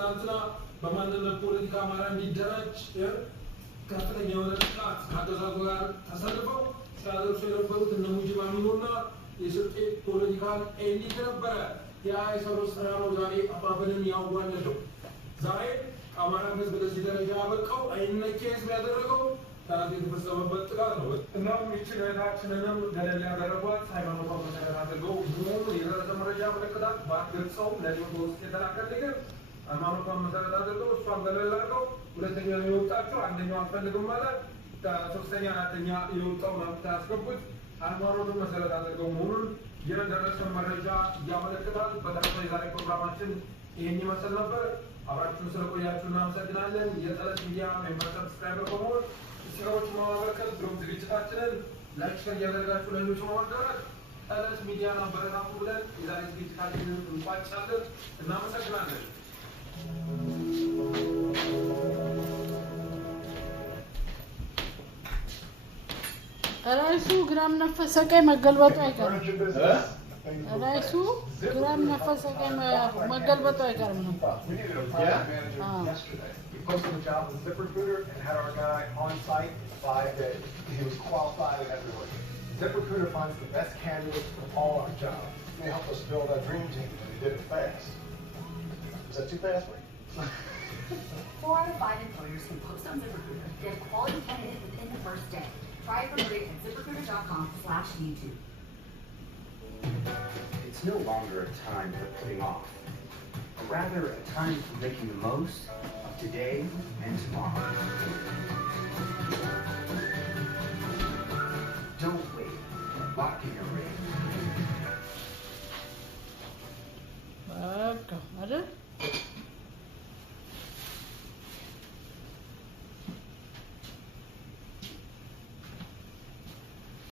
ትናንትና በማንነት ፖለቲካ አማራ እንዲደራጅ ከፍተኛ የሆነ ጥቃት ከአገዛዙ ጋር ተሰልፈው ሲያደርሱ የነበሩት እነ ሙጂብ አሚኑና የስልጤ ፖለቲካል ኤሊት ነበረ። ያ የሰሩት ስራ ነው ዛሬ አባብንን ያዋለደው። ዛሬ አማራ ህዝብ ለዚህ ደረጃ ያበቃው አይነኬ ህዝብ ያደረገው ታዲያ የተፈጸመበት ጥቃት ነው። እናም ይህችን እህታችንንም ገደል ያደረጓት ሃይማኖቷን መሰረት አድርገው ሙሉ የደረሰ መረጃ ያመለክታል። ባትገልጸው ለሊወቶ ውስጥ የተላከል ነገር ሃይማኖቷን መሰረት አድርገው እሷን ገደል አድርገው ሁለተኛ ነው የወጣቸው። አንደኛው አልፈልግም ማለት ሶስተኛ አራተኛ የወጣው ናፍታ ያስገቡት ሃይማኖቱን መሰረት አድርገው መሆኑን የደረሰ መረጃ ያመለክታል። በተረፈ የዛሬ ፕሮግራማችን ይህን ይመስል ነበር። አብራችሁን ስለቆያችሁ እናመሰግናለን። የጠለስ ሚዲያ ሜምበር ሰብስክራይበር በመሆን ስራዎች ማበረከት ብሎም ዝግጅታችንን ላይክ ሸር እያደረጋችሁ ለሌሎች ማወዳራት ጠለስ ሚዲያን አበረታቱ ብለን የዛሬ ዝግጅታችንን እንቋጫለን። እናመሰግናለን። ራይሱ ግራም ነፈሰ ቀይ መገልበጡ አይቀርም። ራይሱ ግራም ነፈሰ ቀይ መገልበጡ አይቀርም ነው። Posted the job with ZipRecruiter and had our guy on site by that he was qualified and everywhere. ZipRecruiter finds the best candidates for all our jobs. They helped us build our dream team and they did it fast. Was that too fast for you? 4 out of 5 employers who post on ZipRecruiter get a quality candidate within the first day. Try it for free at ZipRecruiter.com/YouTube. It's no longer a time for putting off, but rather a time for making the most of today and tomorrow. Don't wait. Lock in your ring. Okay.